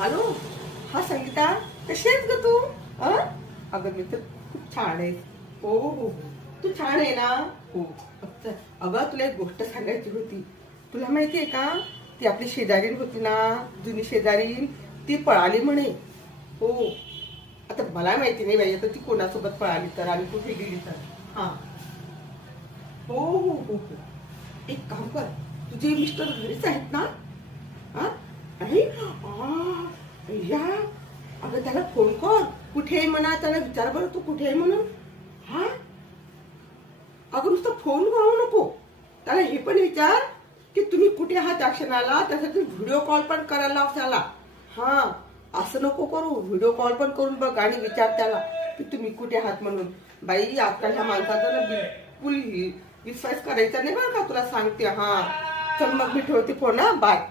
Hello. हा संगीता, कशी आहेस ग तू? अगं मी तर खूप छान आहे. हो हो हो, तू छान आहे ना? हो. अच्छा, अगं तुला एक गोष्ट सांगायची होती. तुला माहिती आहे का, ती आपली शेजारीण होती ना, जुनी शेजारीण, ती पळाली म्हणे. हो. आता मला माहिती नाही बाई, आता ती कोणासोबत पळाली तर आणि कुठे गेली तर. हा. हो हो हो हो. एक काम कर, तुझे मिस्टर घरीच आहेत ना? हा. नाही या. अगं त्याला फोन कर, कुठे आहे म्हणा, त्याला विचार बरं तू कुठे आहे म्हणून. हा. अगं नुसतं फोन करू नको, त्याला हे पण विचार की तुम्ही कुठे आहात त्या क्षणाला, त्यासाठी व्हिडिओ कॉल पण करायला लाव त्याला. हा. असं नको करू, व्हिडिओ कॉल पण करून बघ आणि विचार त्याला की तुम्ही कुठे आहात म्हणून. बाई आजकाल ह्या माणसाचा ना बिलकुल विश्वास करायचा नाही बरं का, तुला सांगते. हा. चल मग मी ठेवते फोन. हा, बाय.